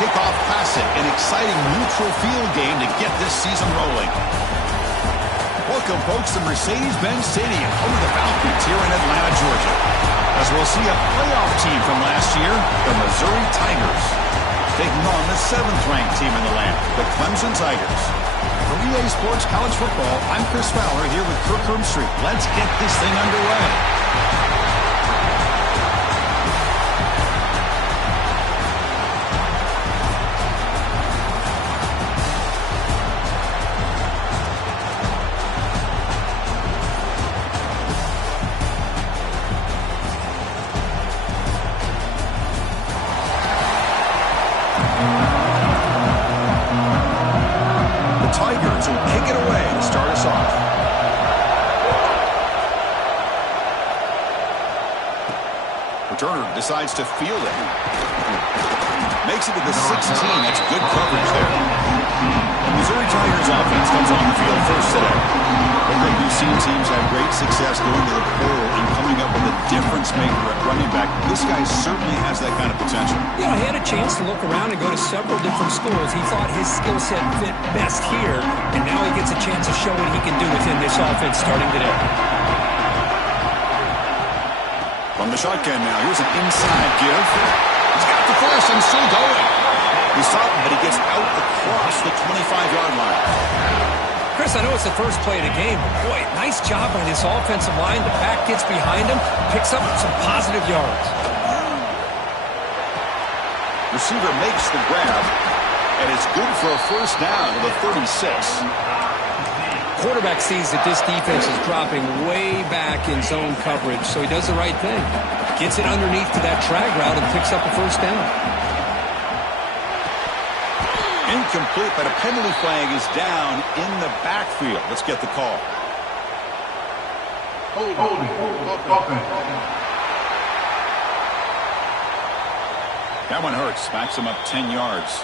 kickoff classic, an exciting neutral field game to get this season rolling. Welcome, folks, to Mercedes-Benz Stadium, home of the Falcons here in Atlanta, Georgia. As we'll see a playoff team from last year, the Missouri Tigers, taking on the 7th-ranked team in the land, the Clemson Tigers. From EA Sports College Football, I'm Chris Fowler here with Kirk Street. Let's get this thing underway. Decides to field it. Makes it to the 16. That's good coverage there. The Missouri Tigers offense comes on the field first today. Look like we've seen teams have great success going to the bowl and coming up with a difference maker at running back. This guy certainly has that kind of potential. Yeah, he had a chance to look around and go to several different schools. He thought his skill set fit best here, and now he gets a chance to show what he can do within this offense starting today. From the shotgun now, here's an inside give. He's got the first and still going. He's stopped, but he gets out across the 25-yard line. Chris, I know it's the first play of the game, but boy, nice job by this offensive line. The back gets behind him, picks up some positive yards. Receiver makes the grab, and it's good for a first down to the 36. Quarterback sees that this defense is dropping way back in zone coverage, so he does the right thing. Gets it underneath to that drag route and picks up a first down. Incomplete, but a penalty flag is down in the backfield. Let's get the call. That one hurts. Backs him up 10 yards.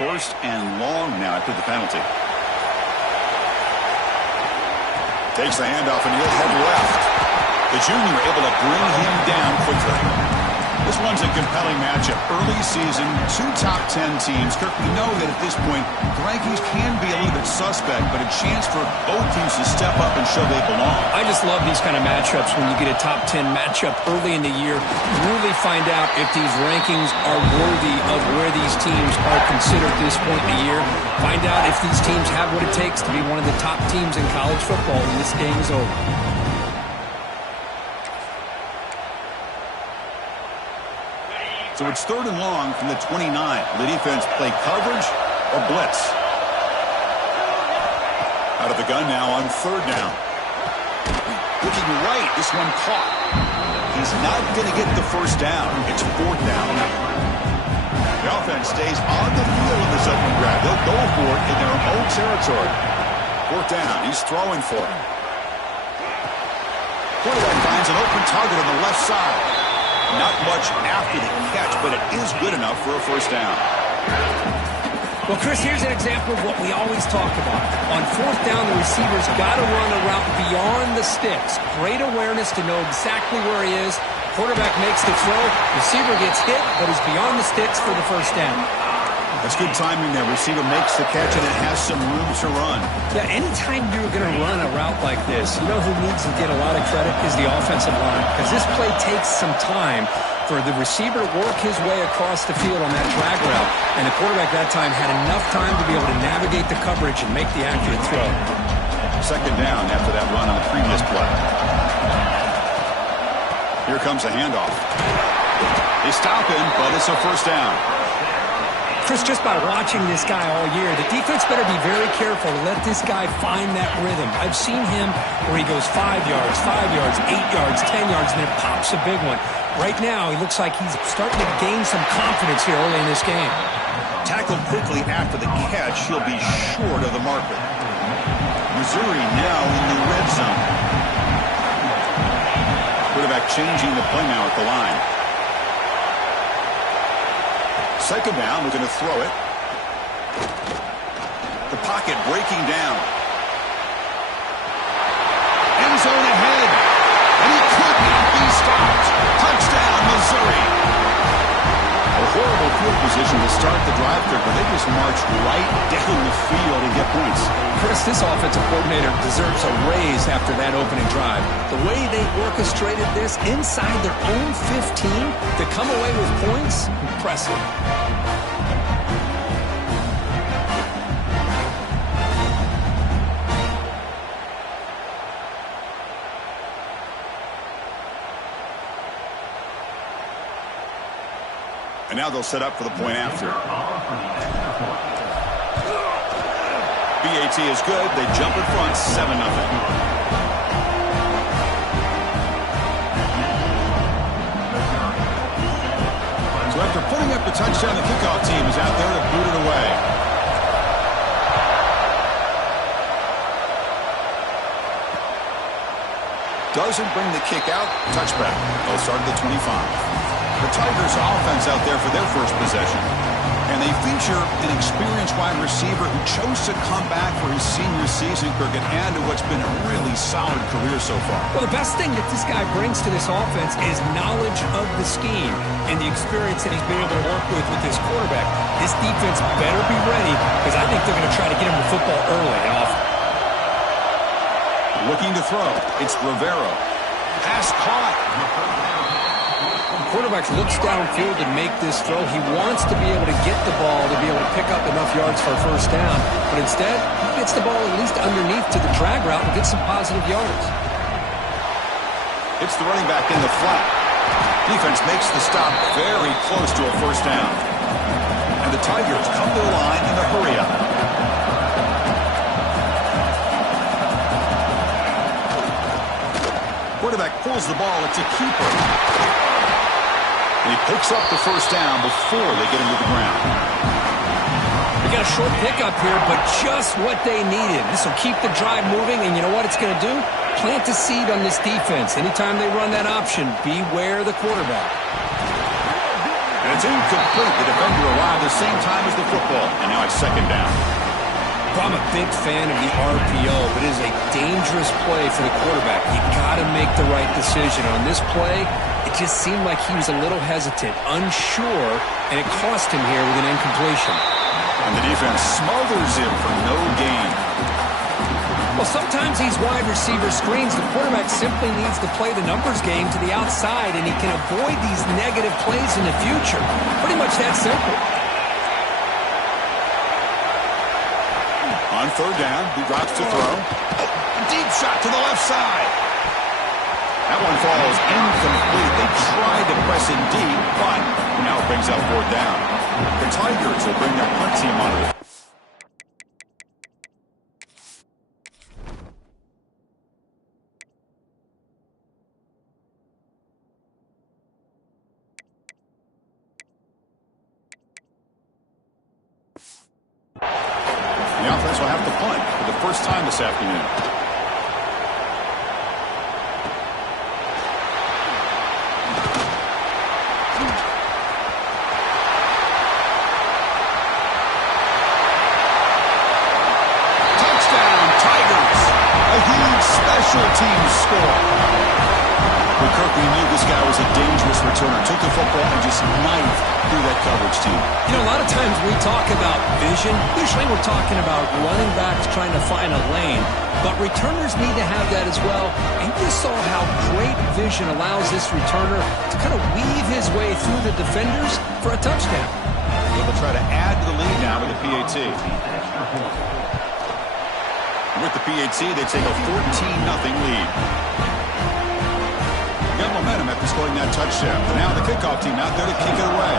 First and long now after the penalty. Takes the handoff and he'll head left. The junior able to bring him down quickly. This one's a compelling matchup. Early season, 2 top 10 teams. Kirk, we know that at this point, the rankings can be a little bit suspect, but a chance for both teams to step up and show they belong. I just love these kind of matchups when you get a top 10 matchup early in the year. Really find out if these rankings are worthy of where these teams are considered at this point in the year. Find out if these teams have what it takes to be one of the top teams in college football when this game is over. So it's 3rd and long from the 29. The defense play coverage or blitz. Out of the gun now on 3rd down. Looking right, this one caught. He's not going to get the first down. It's 4th down. The offense stays on the field in this open grab. They'll go for it in their own territory. 4th down. He's throwing for it. Quarterback finds an open target on the left side. Not much after the catch, but it is good enough for a first down. Well, Chris, here's an example of what we always talk about. On 4th down, the receiver's got to run a route beyond the sticks. Great awareness to know exactly where he is. Quarterback makes the throw. Receiver gets hit, but is beyond the sticks for the first down. That's good timing there. Receiver makes the catch, and it has some room to run. Yeah, anytime you're going to run a route like this, you know who needs to get a lot of credit is the offensive line. Because this play takes some time for the receiver to work his way across the field on that drag route. And the quarterback that time had enough time to be able to navigate the coverage and make the accurate throw. 2nd down after that run on the previous play. Here comes a handoff. They stop him, but it's a first down. Chris, just by watching this guy all year, the defense better be very careful to let this guy find that rhythm. I've seen him where he goes 5 yards, 8 yards, 10 yards, and then pops a big one. Right now, he looks like he's starting to gain some confidence here early in this game. Tackled quickly after the catch, he'll be short of the marker. Missouri now in the red zone. Quarterback changing the play now at the line. Second down, we're going to throw it. The pocket breaking down. End zone ahead. And he could not be stopped. Touchdown, Missouri. A horrible field position to start the drive there, but they just marched right down the field and get points. Chris, this offensive coordinator deserves a raise after that opening drive. The way they orchestrated this inside their own 15 to come away with points, impressive. And now they'll set up for the point after. BAT is good. They jump in front, 7-0. So after putting up the touchdown, the kickoff team is out there to boot it away. Doesn't bring the kick out. Touchback. They'll start at the 25. The Tigers offense out there for their first possession. And they feature an experienced wide receiver who chose to come back for his senior season, Kirk, and add to what's been a really solid career so far. Well, the best thing that this guy brings to this offense is knowledge of the scheme and the experience that he's been able to work with this quarterback. This defense better be ready because I think they're going to try to get him the football early and often. Looking to throw. It's Rivero. Pass caught. Quarterback looks downfield to make this throw. He wants to be able to get the ball to be able to pick up enough yards for a first down. But instead, he gets the ball at least underneath to the drag route and gets some positive yards. It's the running back in the flat. Defense makes the stop very close to a first down. And the Tigers come to the line in a hurry-up. Quarterback pulls the ball. It's a keeper. And he picks up the first down before they get him to the ground. They got a short pickup here, but just what they needed. This will keep the drive moving, and you know what it's going to do? Plant a seed on this defense. Anytime they run that option, beware the quarterback. And it's incomplete. The defender arrived the same time as the football, and now it's second down. I'm a big fan of the RPO, but it is a dangerous play for the quarterback. You got to make the right decision. On this play, it just seemed like he was a little hesitant, unsure, and it cost him here with an incompletion. And the defense smothers him for no gain. Well, sometimes these wide receiver screens, the quarterback simply needs to play the numbers game to the outside, and he can avoid these negative plays in the future. Pretty much that simple. On third down, he drops to throw. A deep shot to the left side. That one falls incomplete. They tried to press it deep, but now it brings up fourth down. The Tigers will bring their punt team onto it. The offense will have to punt for the first time this afternoon. Touchdown, Tigers! A huge special teams score. Well, Kirk, we knew this guy was a dangerous returner. Took the football and just knifed through that coverage team. You know, a lot of times we talk about vision. Usually we're talking about running backs trying to find a lane. But returners need to have that as well. And you saw how great vision allows this returner to kind of weave his way through the defenders for a touchdown. They'll try to add to the lead now with the PAT. With the PAT, they take a 14-0 lead. Got momentum after scoring that touchdown. But now the kickoff team out there to kick it away.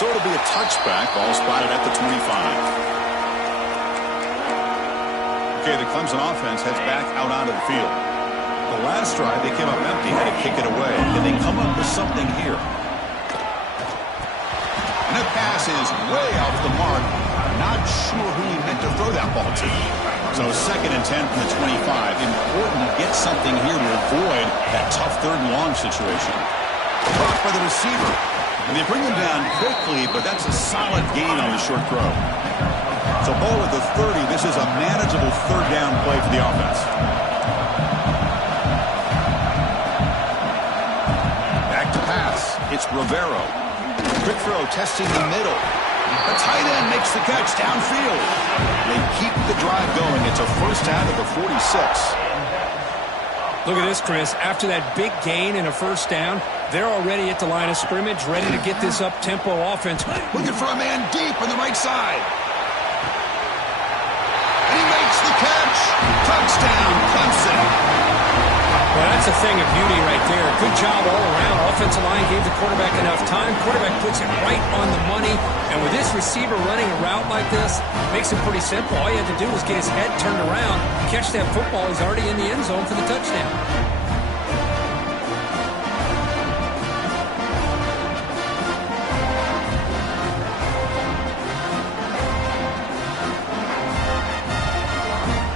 So it'll be a touchback. Ball spotted at the 25. Okay, the Clemson offense heads back out onto the field. The last drive, they came up empty, had to kick it away. Can they come up with something here? And the pass is way off the mark. Not sure who he meant to throw that ball to. So 2nd and 10 from the 25. Important to get something here to avoid that tough third and long situation. Caught by the receiver. And they bring him down quickly, but that's a solid gain on the short throw. So ball at the 30. This is a manageable third down play for the offense. Back to pass. It's Rivero. Quick throw, testing the middle. The tight end makes the catch downfield. They keep the drive going. It's a first down at the 46. Look at this, Chris. After that big gain and a first down, they're already at the line of scrimmage, ready to get this up-tempo offense. Looking for a man deep on the right side. And he makes the catch. Touchdown, Clemson. Well, that's a thing of beauty right there. Good job all around. Offensive line gave the quarterback enough time. Quarterback puts it right on the money. And with this receiver running a route like this, makes it pretty simple. All you had to do was get his head turned around, catch that football. He's already in the end zone for the touchdown.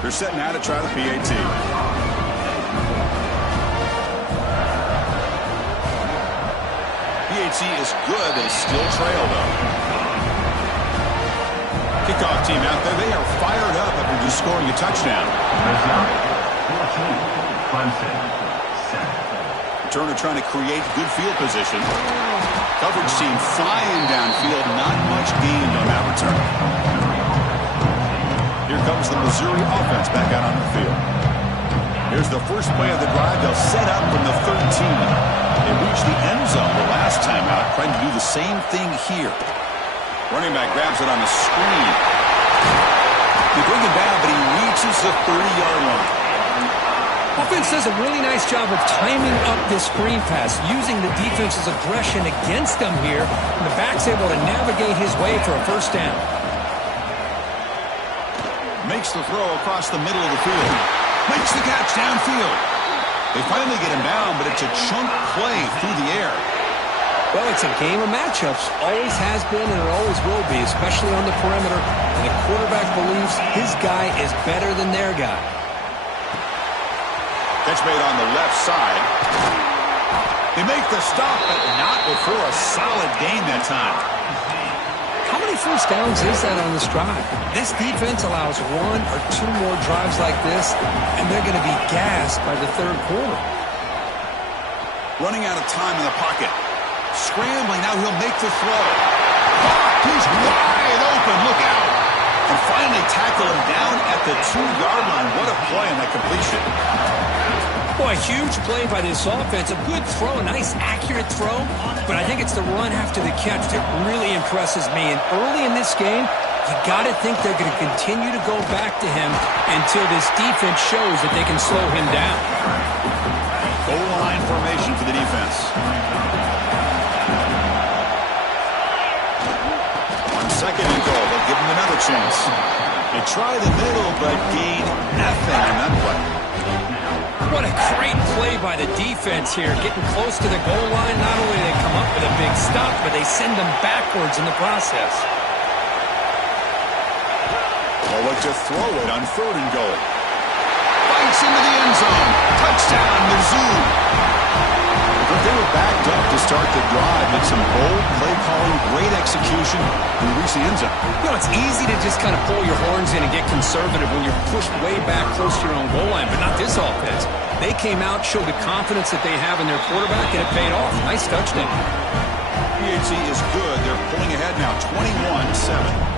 They're setting out to try the PAT. PAT is good, but it's still trail, though. Kickoff team out there. They are fired up after just scoring a touchdown. Turner trying to create good field position. Coverage team flying downfield. Not much gained on that return. Here comes the Missouri offense back out on the field. Here's the first play of the drive. They'll set up from the 13. They reached the end zone the last time out, trying to do the same thing here. Running back grabs it on the screen. They bring it down, but he reaches the 30-yard line. Offense does a really nice job of timing up this screen pass, using the defense's aggression against them here, and the back's able to navigate his way for a first down. Makes the throw across the middle of the field. Makes the catch downfield. They finally get him down, but it's a chunk play through the air. Well, it's a game of matchups. Always has been and it always will be, especially on the perimeter. And the quarterback believes his guy is better than their guy. Catch made on the left side. They make the stop, but not before a solid gain that time. How many first downs is that on this drive? This defense allows one or two more drives like this, and they're going to be gassed by the third quarter. Running out of time in the pocket. Scrambling, now he'll make the throw. He's wide open, look out. And finally tackle him down at the 2-yard line. What a play on that completion. Boy, a huge play by this offense. A good throw, a nice accurate throw. But I think it's the run after the catch that really impresses me. And early in this game, you got to think they're going to continue to go back to him until this defense shows that they can slow him down. Goal line formation for the defense. On second and goal, they'll give him another chance. They try the middle, but gain nothing on that play. What a great play by the defense here. Getting close to the goal line, not only do they come up with a big stop, but they send them backwards in the process. They'll look to throw it on third and goal. Bites into the end zone. Touchdown, Mizzou. But they were backed up to start the drive. With some bold play calling, great execution, and reach the end zone. You know, it's easy to just kind of pull your horns in and get conservative when you're pushed way back close to your own goal line, but not this offense. They came out, showed the confidence that they have in their quarterback, and it paid off. Nice touchdown. PAT is good. They're pulling ahead now, 21-7.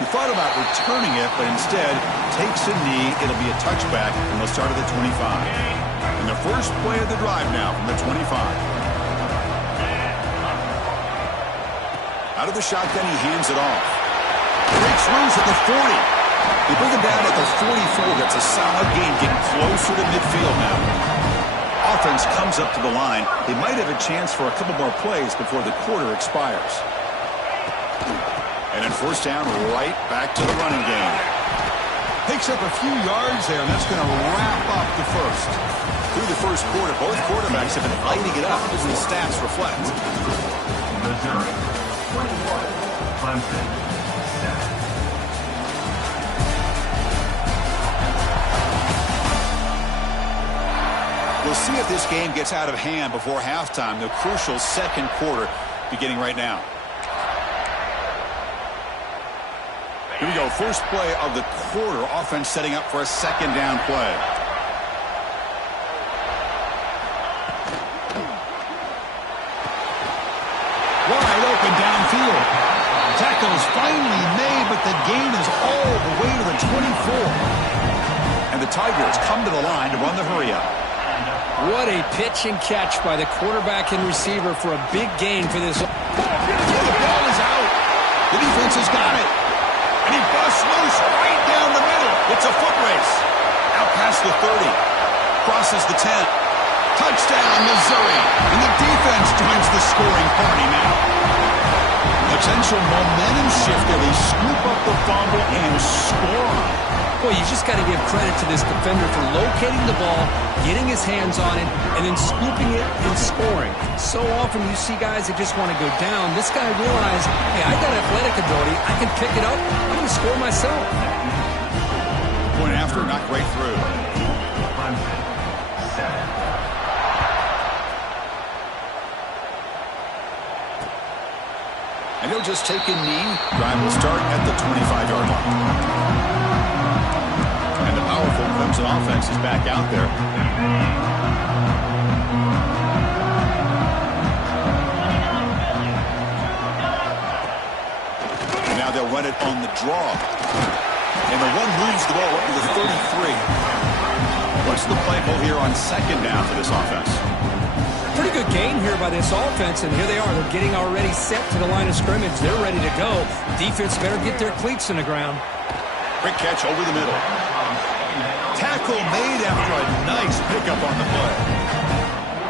He thought about returning it, but instead takes a knee. It'll be a touchback, and they'll start at the 25. And the first play of the drive now from the 25. Out of the shotgun, he hands it off. Breaks loose at the 40. They bring him down at the 44. That's a solid gain, getting closer to midfield now. Offense comes up to the line. They might have a chance for a couple more plays before the quarter expires. And then first down, right back to the running game. Picks up a few yards there, and that's going to wrap up the first. Through the first quarter, both quarterbacks have been lighting it up, as the stats reflect. Missouri, 21, Clemson, 7. see if this game gets out of hand before halftime. The crucial second quarter beginning right now. Here we go. First play of the quarter. Offense setting up for a second down play. Wide open downfield. Tackle is finally made, but the gain is all the way to the 24. And the Tigers come to the line to run the hurry-up. What a pitch and catch by the quarterback and receiver for a big gain for this. The ball is out. The defense has got it. And he busts loose right down the middle. It's a foot race. Out past the 30. Crosses the 10. Touchdown, Missouri. And the defense joins the scoring party now. Potential momentum shift there. They scoop up the fumble and score. Boy, you just got to give credit to this defender for locating the ball, getting his hands on it, and then scooping it and scoring. So often you see guys that just want to go down. This guy realized, hey, I got athletic ability. I can pick it up. I'm going to score myself. Point after, not great through. And he'll just take a knee. Drive will start at the 25-yard line. And the powerful Clemson offense is back out there. And now they'll run it on the draw. And the one moves the ball up to the 33. What's the play call here on second down for this offense? Pretty good gain here by this offense, and here they are. They're getting already set to the line of scrimmage. They're ready to go. Defense better get their cleats in the ground. Quick catch over the middle. Tackle made after a nice pickup on the play.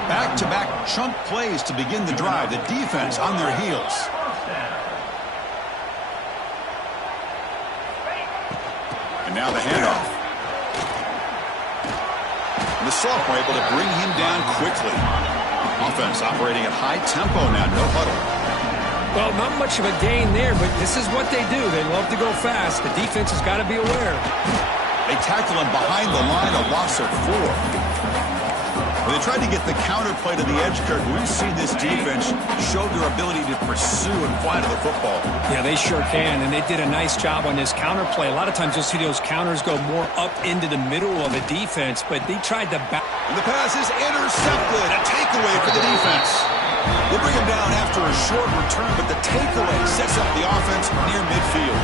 Back-to-back chunk plays to begin the drive. The defense on their heels. And now the handoff. And the sophomore able to bring him down quickly. Offense operating at high tempo now. No huddle. Well, not much of a gain there, but this is what they do. They love to go fast. The defense has got to be aware. They tackle him behind the line, a loss of 4. Well, they tried to get the counter play to the edge, Kirk. We've seen this defense show their ability to pursue and fly to the football. Yeah, they sure can, and they did a nice job on this counter play. A lot of times you'll see those counters go more up into the middle of a defense, but they tried to back. And the pass is intercepted. A takeaway for the defense. They bring him down after a short return, but the takeaway sets up the offense near midfield.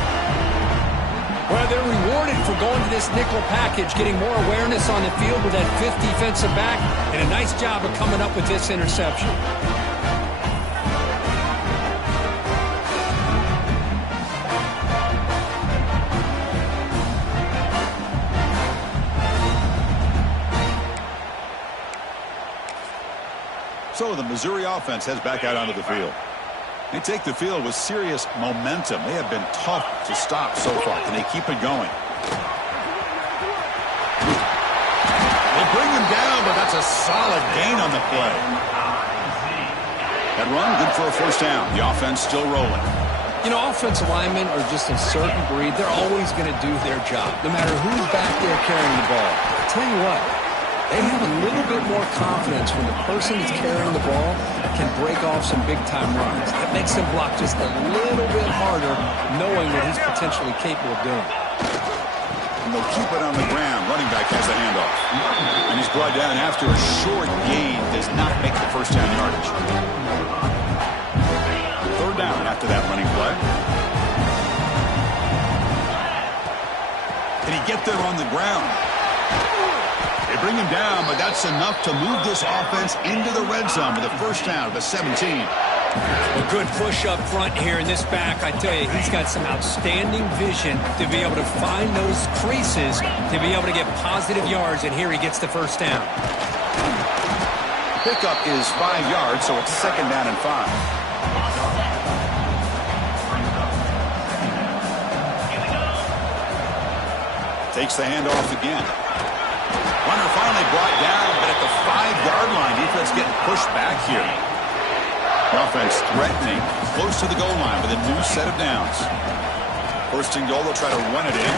Well, they're rewarded for going to this nickel package, getting more awareness on the field with that fifth defensive back, and a nice job of coming up with this interception. So the Missouri offense heads back out onto the field. They take the field with serious momentum. They have been tough to stop so far. Can they keep it going? They bring him down, but that's a solid gain on the play. That run, good for a first down. The offense still rolling. You know, offensive linemen are just a certain breed. They're always going to do their job, no matter who's back there carrying the ball. I'll tell you what, they have a little bit more confidence when the person that's carrying the ball can break off some big-time runs. That makes them block just a little bit harder, knowing what he's potentially capable of doing. And they'll keep it on the ground. Running back has the handoff. And he's brought down after a short gain. Does not make the first down yardage. Third down after that running play. Can he get there on the ground? They bring him down, but that's enough to move this offense into the red zone with a first down at the 17. A good push up front here in this back. I tell you, he's got some outstanding vision to be able to find those creases, to be able to get positive yards, and here he gets the first down. Pickup is 5 yards, so it's second down and 5. Takes the handoff again. Runner finally brought down, but at the 5-yard line, defense getting pushed back here. The offense threatening, close to the goal line with a new set of downs. First and goal, they'll try to run it in.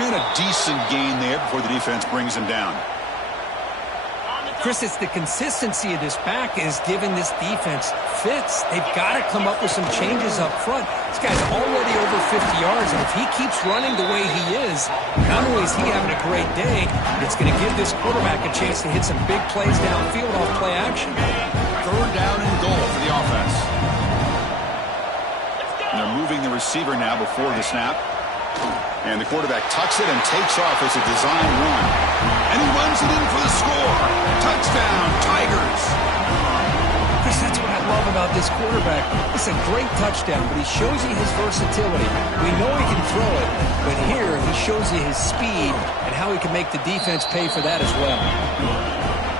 And a decent gain there before the defense brings him down. Chris, it's the consistency of this back is giving this defense fits. They've got to come up with some changes up front. This guy's already over 50 yards, and if he keeps running the way he is, not only is he having a great day, it's going to give this quarterback a chance to hit some big plays downfield off play action. 3rd down and goal for the offense. And they're moving the receiver now before the snap. And the quarterback tucks it and takes off as a design run. And he runs it in for the score. Touchdown, Tigers. Chris, that's what I love about this quarterback. It's a great touchdown, but he shows you his versatility. We know he can throw it, but here he shows you his speed and how he can make the defense pay for that as well.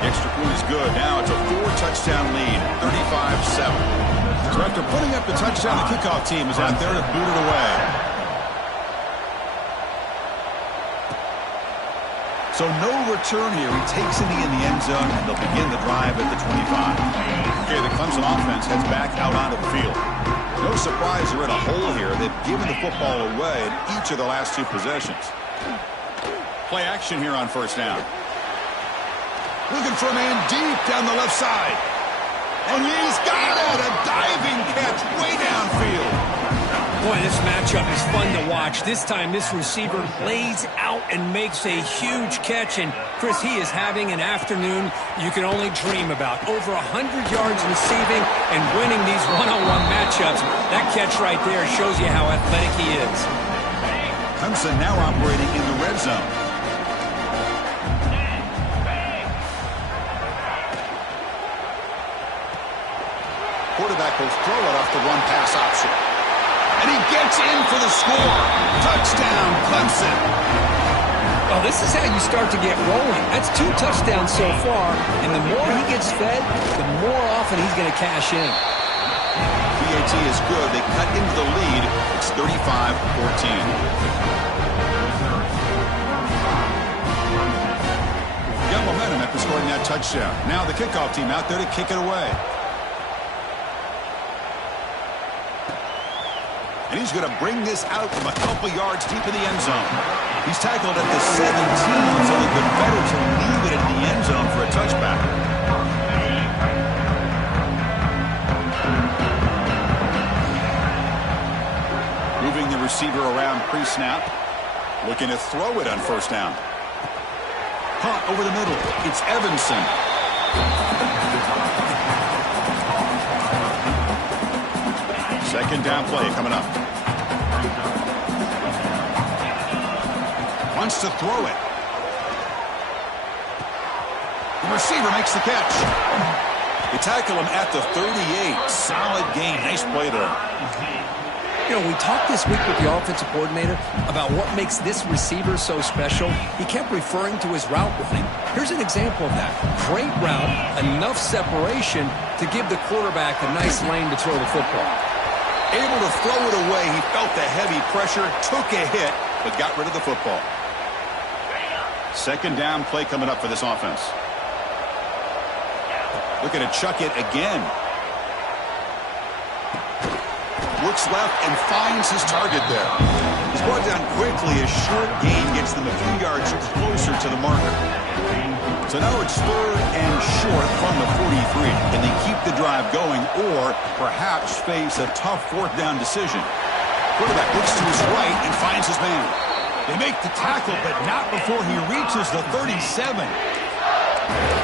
The extra point is good. Now it's a 4-touchdown lead, 35-7. So after putting up the touchdown, the kickoff team is out there to boot it away. So no return here. He takes it in the end zone, and they'll begin the drive at the 25. Okay, the Clemson offense heads back out onto the field. No surprise they're in a hole here. They've given the football away in each of the last 2 possessions. Play action here on 1st down. Looking for a man deep down the left side. And he's got it! A diving catch way downfield. Boy, this matchup is fun to watch. This time, this receiver lays out and makes a huge catch. And, Chris, he is having an afternoon you can only dream about. Over 100 yards receiving and winning these one-on-one matchups. That catch right there shows you how athletic he is. Clemson now operating in the red zone. Quarterback will throw it off the run-pass option. And he gets in for the score. Touchdown, Clemson. Well, this is how you start to get rolling. That's 2 touchdowns so far, and the more he gets fed, the more often he's going to cash in. PAT is good. They cut into the lead. It's 35-14. Got momentum after scoring that touchdown. Now the kickoff team out there to kick it away. And he's going to bring this out from a couple yards deep in the end zone. He's tackled at the 17, so they've been better to leave it in the end zone for a touchback. Moving the receiver around pre-snap. Looking to throw it on 1st down. Punt over the middle. It's Evanson. Second down play coming up. Wants to throw it. The receiver makes the catch. They tackle him at the 38. Solid game. Nice play there. You know, we talked this week with the offensive coordinator about what makes this receiver so special. He kept referring to his route running. Here's an example of that. Great route, enough separation to give the quarterback a nice lane to throw the football. Able to throw it away. He felt the heavy pressure, took a hit, but got rid of the football. Second down play coming up for this offense. Looking to chuck it again. Looks left and finds his target there. He's brought down quickly. A short gain gets them a few yards closer to the marker. So now it's 3rd and short from the 43. Can they keep the drive going or perhaps face a tough 4th down decision? Quarterback looks to his right and finds his man. They make the tackle, but not before he reaches the 37.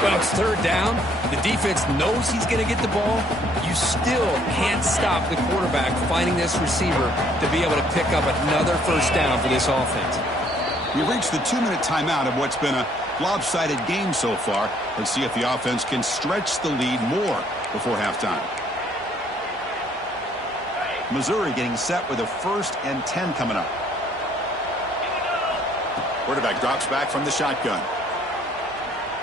Well, it's 3rd down. The defense knows he's going to get the ball. You still can't stop the quarterback finding this receiver to be able to pick up another 1st down for this offense. We've reached the 2-minute timeout of what's been a lopsided game so far. Let's see if the offense can stretch the lead more before halftime. Missouri getting set with a 1st and 10 coming up. Quarterback drops back from the shotgun.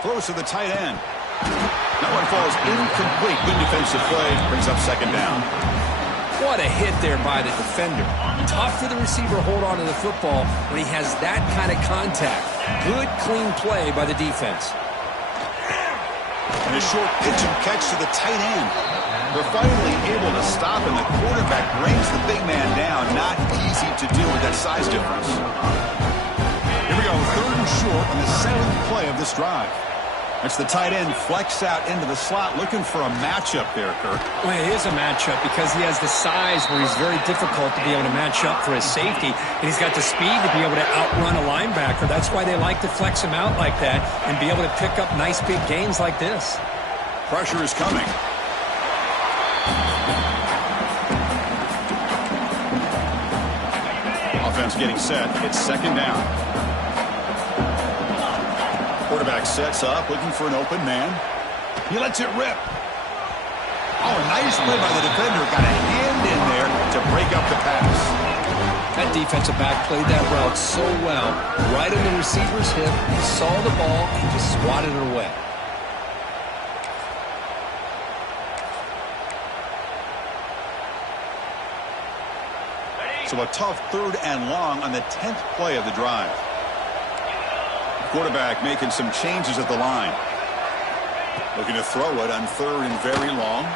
Close to the tight end. That one falls incomplete. Good defensive play. Brings up 2nd down. What a hit there by the defender. Tough for the receiver to hold on to the football when he has that kind of contact. Good, clean play by the defense. And a short pitch and catch to the tight end. They're finally able to stop, and the quarterback brings the big man down. Not easy to do with that size difference. go, 3rd and short on the 7th play of this drive. That's the tight end flex out into the slot, looking for a matchup there, Kirk. Well, it is a matchup because he has the size where he's very difficult to be able to match up for his safety, and he's got the speed to be able to outrun a linebacker. That's why they like to flex him out like that and be able to pick up nice big gains like this. Pressure is coming. Offense getting set. It's 2nd down. Quarterback sets up, looking for an open man. He lets it rip. Oh, a nice play by the defender. Got a hand in there to break up the pass. That defensive back played that route so well. Right on the receiver's hip, he saw the ball and just swatted it away. So a tough 3rd and long on the 10th play of the drive. Quarterback making some changes at the line. Looking to throw it on 3rd and very long.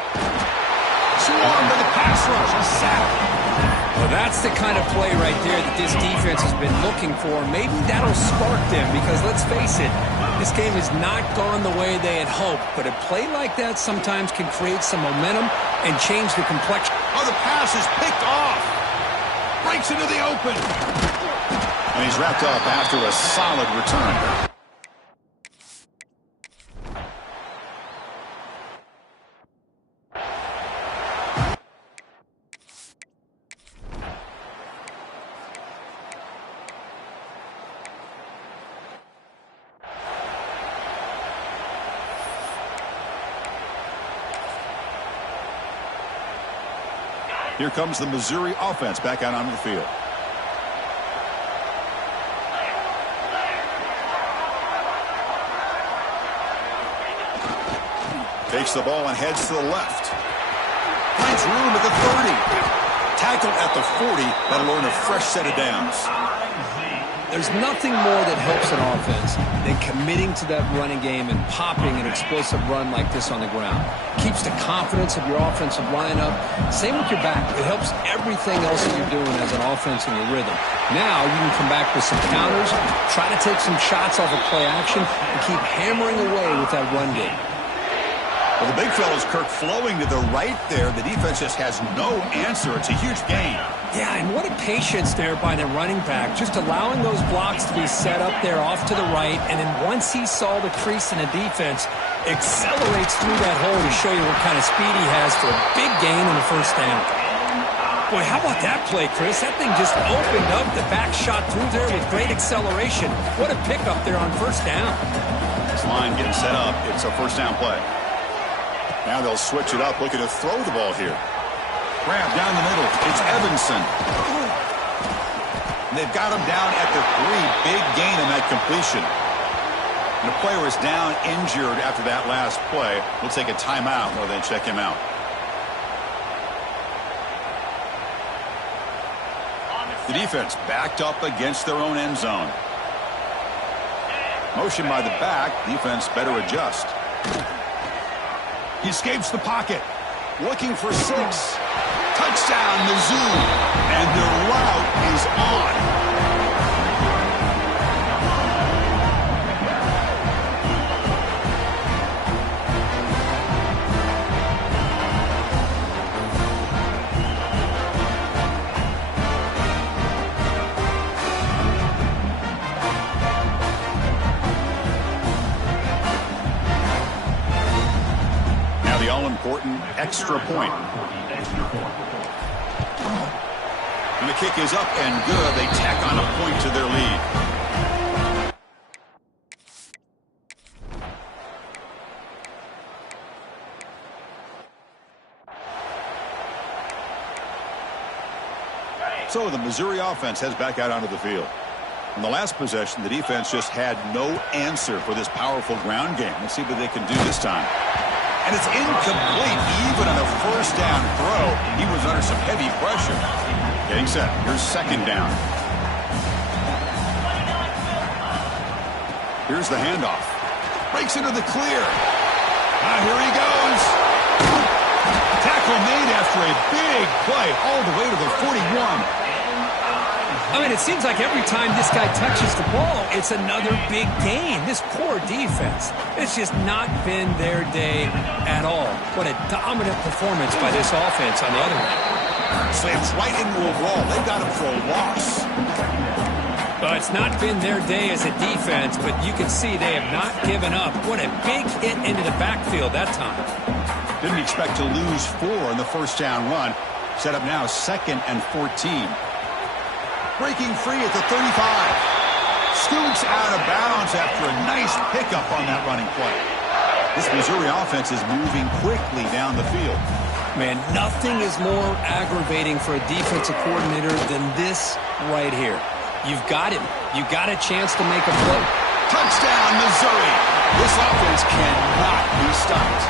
Swarmed by the pass rush. A sack. Well, that's the kind of play right there that this defense has been looking for. Maybe that'll spark them because, let's face it, this game has not gone the way they had hoped. But a play like that sometimes can create some momentum and change the complexion. Oh, the pass is picked off. Breaks into the open. And he's wrapped up after a solid return. Here comes the Missouri offense back out onto the field. Takes the ball and heads to the left. Finds room at the 30. Tackled at the 40. That'll earn a fresh set of downs. There's nothing more that helps an offense than committing to that running game and popping an explosive run like this on the ground. Keeps the confidence of your offensive lineup. Same with your back. It helps everything else that you're doing as an offense in your rhythm. Now you can come back with some counters, try to take some shots off of play action, and keep hammering away with that run game. Well, the big fella's Kirk flowing to the right there. The defense just has no answer. It's a huge gain. Yeah, and what a patience there by the running back, just allowing those blocks to be set up there off to the right, and then once he saw the crease in the defense, accelerates through that hole to show you what kind of speed he has for a big gain on the 1st down. Boy, how about that play, Chris? That thing just opened up. The back shot through there with great acceleration. What a pickup there on 1st down. This line getting set up. It's a 1st down play. Now they'll switch it up, looking to throw the ball here. Grab down the middle. It's Evanson. And they've got him down at the 3. Big gain on that completion. And the player is down injured after that last play. We'll take a timeout while they check him out. The defense backed up against their own end zone. Motion by the back. Defense better adjust. He escapes the pocket. Looking for 6. Touchdown, Mizzou. And their route is on. All-important extra point. And the kick is up and good. They tack on a point to their lead. So the Missouri offense heads back out onto the field. In the last possession, the defense just had no answer for this powerful ground game. Let's see what they can do this time. And it's incomplete, even on a 1st down throw. He was under some heavy pressure. Getting set. Here's 2nd down. Here's the handoff. Breaks into the clear. Here he goes. Tackle made after a big play all the way to the 41. I mean, it seems like every time this guy touches the ball, it's another big gain. This poor defense, it's just not been their day at all. What a dominant performance by this offense on the other hand. Slams right into a wall. They got him for a loss. Well, it's not been their day as a defense, but you can see they have not given up. What a big hit into the backfield that time. Didn't expect to lose 4 in the first down run. Set up now 2nd and 14. Breaking free at the 35. Scoots out of bounds after a nice pickup on that running play. This Missouri offense is moving quickly down the field. Man, nothing is more aggravating for a defensive coordinator than this right here. You've got him. You've got a chance to make a play. Touchdown, Missouri. This offense cannot be stopped.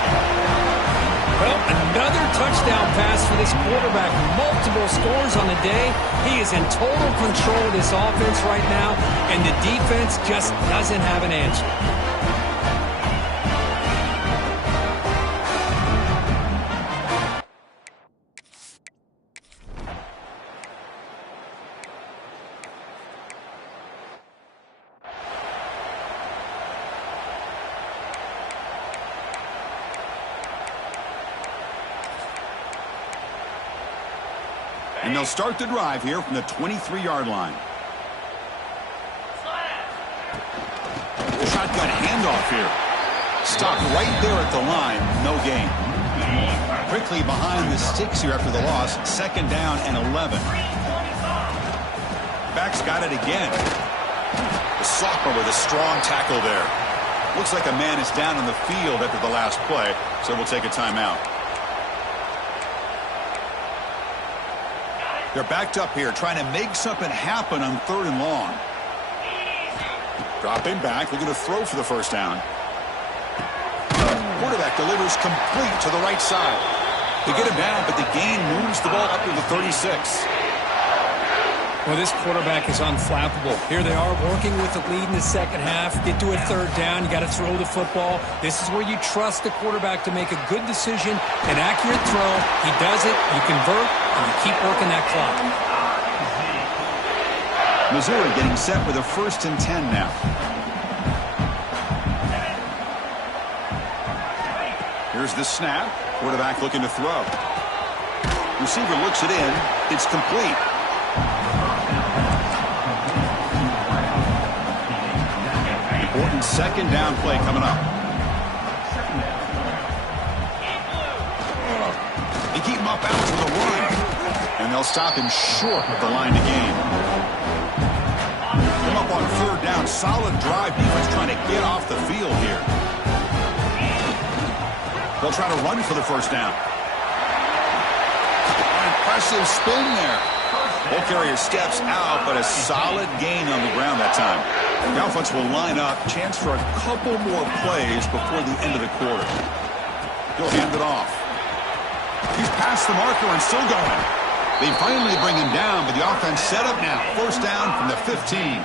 Well, another touchdown pass for this quarterback. Multiple scores on the day. He is in total control of this offense right now, and the defense just doesn't have an answer. And they'll start the drive here from the 23-yard line. The shotgun handoff here. Stopped right there at the line. No gain. Quickly behind the sticks here after the loss. 2nd down and 11. Back's got it again. The sophomore with a strong tackle there. Looks like a man is down on the field after the last play, so we'll take a timeout. They're backed up here, trying to make something happen on 3rd and long. Dropping back, looking to throw for the first down. Quarterback delivers complete to the right side. They get him down, but the gain moves the ball up to the 36. Well, this quarterback is unflappable. Here they are working with the lead in the second half. Get to a 3rd down. You got to throw the football. This is where you trust the quarterback to make a good decision, an accurate throw. He does it. You convert, and you keep working that clock. Missouri getting set with a 1st and 10 now. Here's the snap. Quarterback looking to throw. Receiver looks it in. It's complete. Important 2nd down play coming up. They keep him up out to the run. And they'll stop him short of the line to gain. Come up on 3rd down. Solid drive. Defense trying to get off the field here. They'll try to run for the first down. An impressive spin there. Ball carrier steps out, but a solid gain on the ground that time. The offense will line up. Chance for a couple more plays before the end of the quarter. He'll hand it off. He's past the marker and still going. They finally bring him down, but the offense set up now. 1st down from the 15.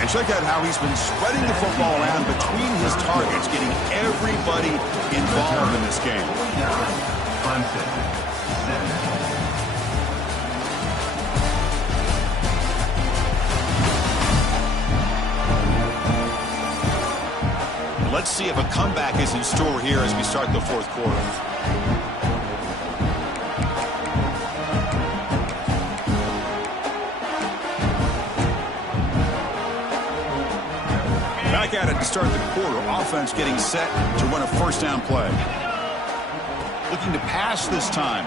And check out how he's been spreading the football around between his targets, getting everybody involved in this game. Let's see if a comeback is in store here as we start the 4th quarter. Back at it to start the quarter. Offense getting set to run a 1st down play. Looking to pass this time.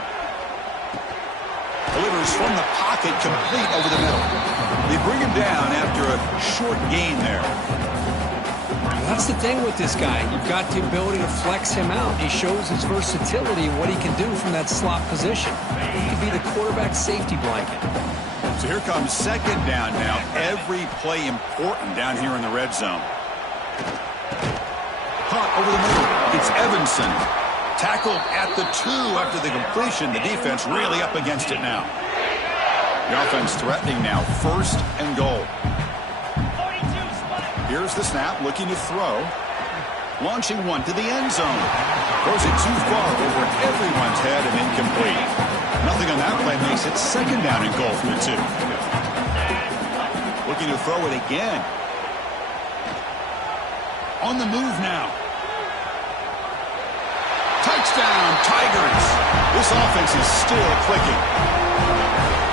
Delivers from the pocket, complete over the middle. They bring him down after a short gain there. That's the thing with this guy. You've got the ability to flex him out. He shows his versatility, what he can do from that slot position. He could be the quarterback's safety blanket. So here comes 2nd down now. Every play important down here in the red zone. Caught over the middle. It's Evanson. Tackled at the 2 after the completion. The defense really up against it now. The offense threatening now. 1st and goal. Here's the snap, looking to throw. Launching one to the end zone. Throws it too far over everyone's head and incomplete. Nothing on that play makes it second down and goal from the 2. Looking to throw it again. On the move now. Touchdown, Tigers. This offense is still clicking.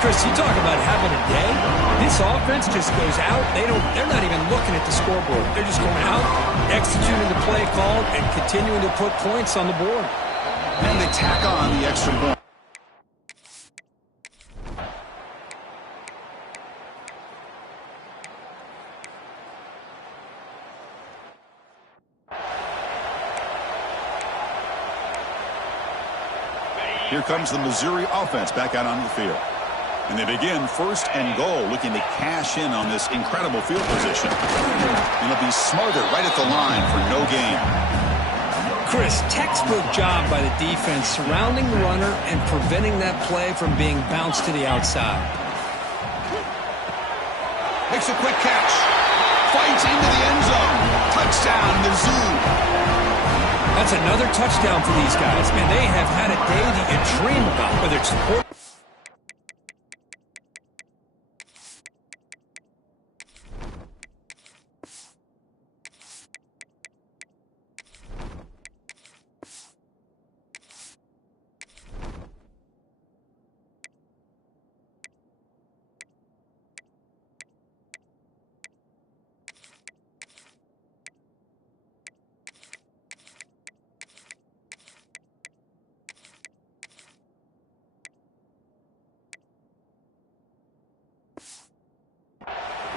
Chris, you talk about having a day. This offense just goes out. They're not even looking at the scoreboard. They're just going out, executing the play called, and continuing to put points on the board. And they tack on the extra point. Here comes the Missouri offense back out onto the field. And they begin first and goal, looking to cash in on this incredible field position. And it'll be smothered right at the line for no gain. Chris, textbook job by the defense surrounding the runner and preventing that play from being bounced to the outside. Makes a quick catch. Fights into the end zone. Touchdown, Mizzou. That's another touchdown for these guys. Man, they have had a day that you dream about, whether it's support.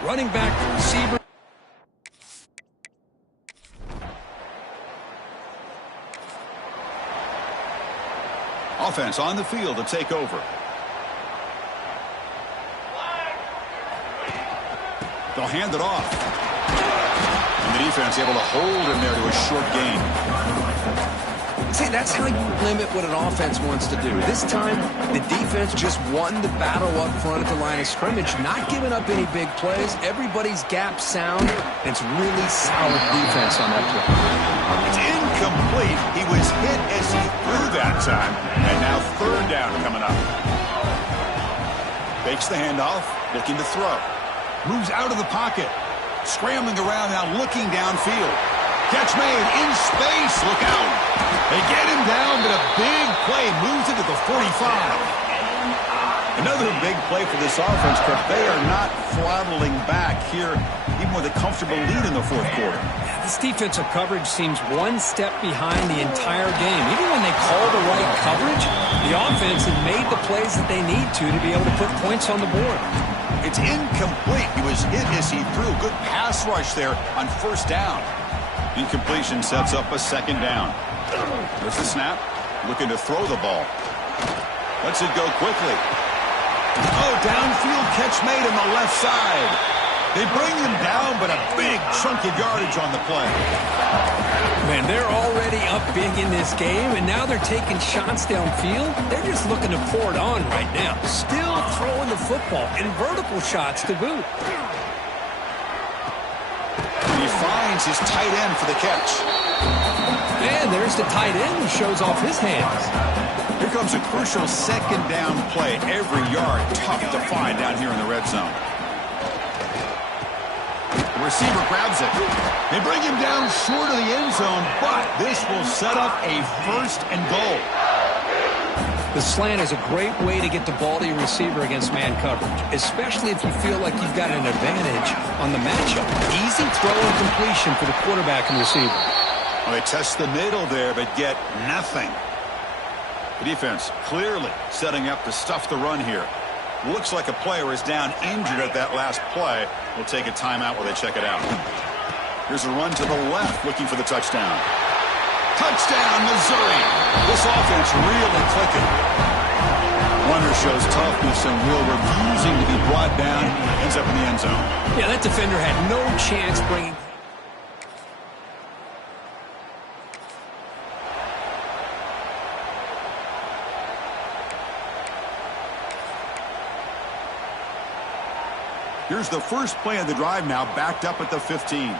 Running back, receiver. Offense on the field to take over. They'll hand it off. And the defense able to hold him there to a short gain. See, that's how you limit what an offense wants to do. This time, the defense just won the battle up front at the line of scrimmage, not giving up any big plays. Everybody's gap sound. It's really solid defense on that play. It's incomplete. He was hit as he threw that time. And now third down coming up. Fakes the handoff, looking to throw. Moves out of the pocket. Scrambling around now, looking downfield. Catch made in space. Look out. They get him down, but a big play moves into the 45. Another big play for this offense, but they are not throttling back here, even with a comfortable lead in the fourth quarter. Yeah, this defensive coverage seems one step behind the entire game. Even when they call the right coverage, the offense has made the plays that they need to be able to put points on the board. It's incomplete. He was hit as he threw. Good pass rush there on first down. Incompletion sets up a second down. There's the snap. Looking to throw the ball. Lets it go quickly. Oh, downfield catch made on the left side. They bring him down, but a big chunk of yardage on the play. Man, they're already up big in this game, and now they're taking shots downfield. They're just looking to pour it on right now. Still throwing the football, and vertical shots to boot. He finds his tight end for the catch. And there's the tight end who shows off his hands. Here comes a crucial second down play. Every yard tough to find down here in the red zone. The receiver grabs it. They bring him down short of the end zone, but this will set up a first and goal. The slant is a great way to get the ball to your receiver against man coverage, especially if you feel like you've got an advantage on the matchup. Easy throw and completion for the quarterback and receiver. Well, they test the middle there, but get nothing. The defense clearly setting up to stuff the run here. Looks like a player is down injured at that last play. We'll take a timeout while they check it out. Here's a run to the left, looking for the touchdown. Touchdown, Missouri. This offense really clicking. Runner shows toughness and will, refusing to be brought down. Ends up in the end zone. Yeah, that defender had no chance bringing... Here's the first play of the drive now, backed up at the 15.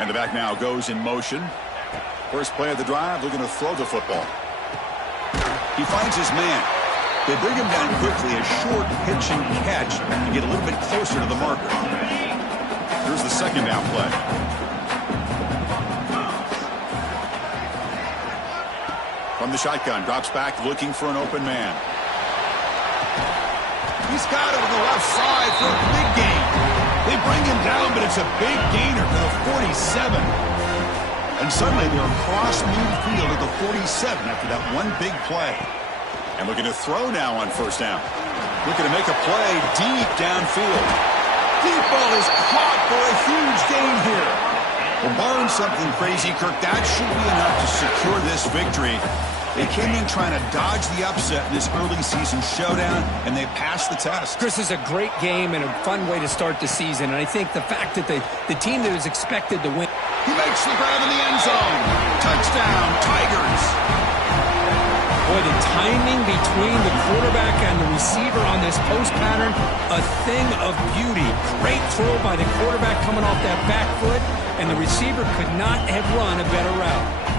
And the back now goes in motion. First play of the drive, looking to throw the football. He finds his man. They bring him down quickly, a short pitch and catch to get a little bit closer to the marker. Here's the second down play. From the shotgun, drops back looking for an open man. He's got it on the left side for a big gain. They bring him down, but it's a big gainer to the 47. And suddenly they're across midfield at the 47 after that one big play. And looking to throw now on first down. Looking to make a play deep downfield. Deep ball is caught for a huge gain here. Well, barring something crazy, Kirk, that should be enough to secure this victory. They came in trying to dodge the upset in this early season showdown, and they passed the test. Chris, is a great game and a fun way to start the season. And I think the fact that the team that was expected to win. He makes the grab in the end zone. Touchdown, Tigers. Boy, the timing between the quarterback and the receiver on this post pattern, a thing of beauty. Great throw by the quarterback coming off that back foot, and the receiver could not have run a better route.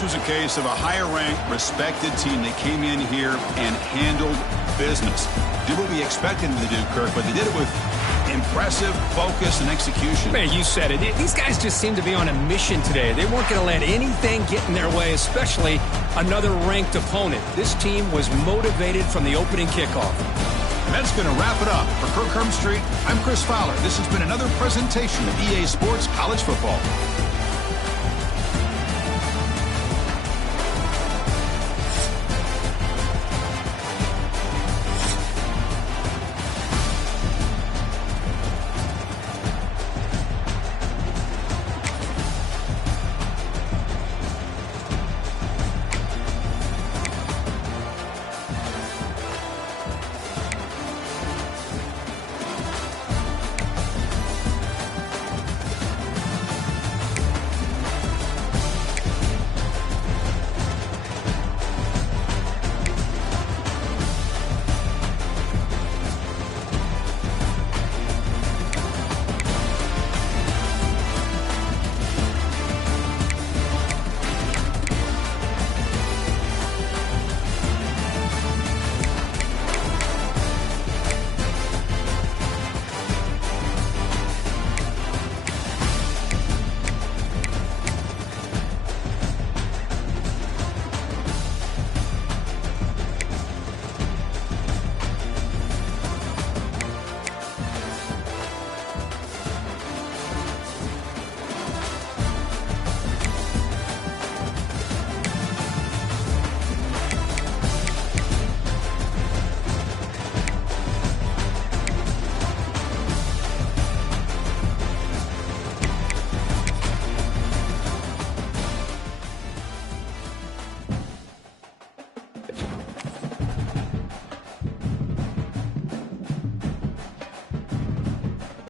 This was a case of a higher-ranked, respected team that came in here and handled business. Did what we expected them to do, Kirk, but they did it with impressive focus and execution. Man, you said it. These guys just seem to be on a mission today. They weren't going to let anything get in their way, especially another ranked opponent. This team was motivated from the opening kickoff. And that's going to wrap it up. For Kirk Hermstreet, I'm Chris Fowler. This has been another presentation of EA Sports College Football.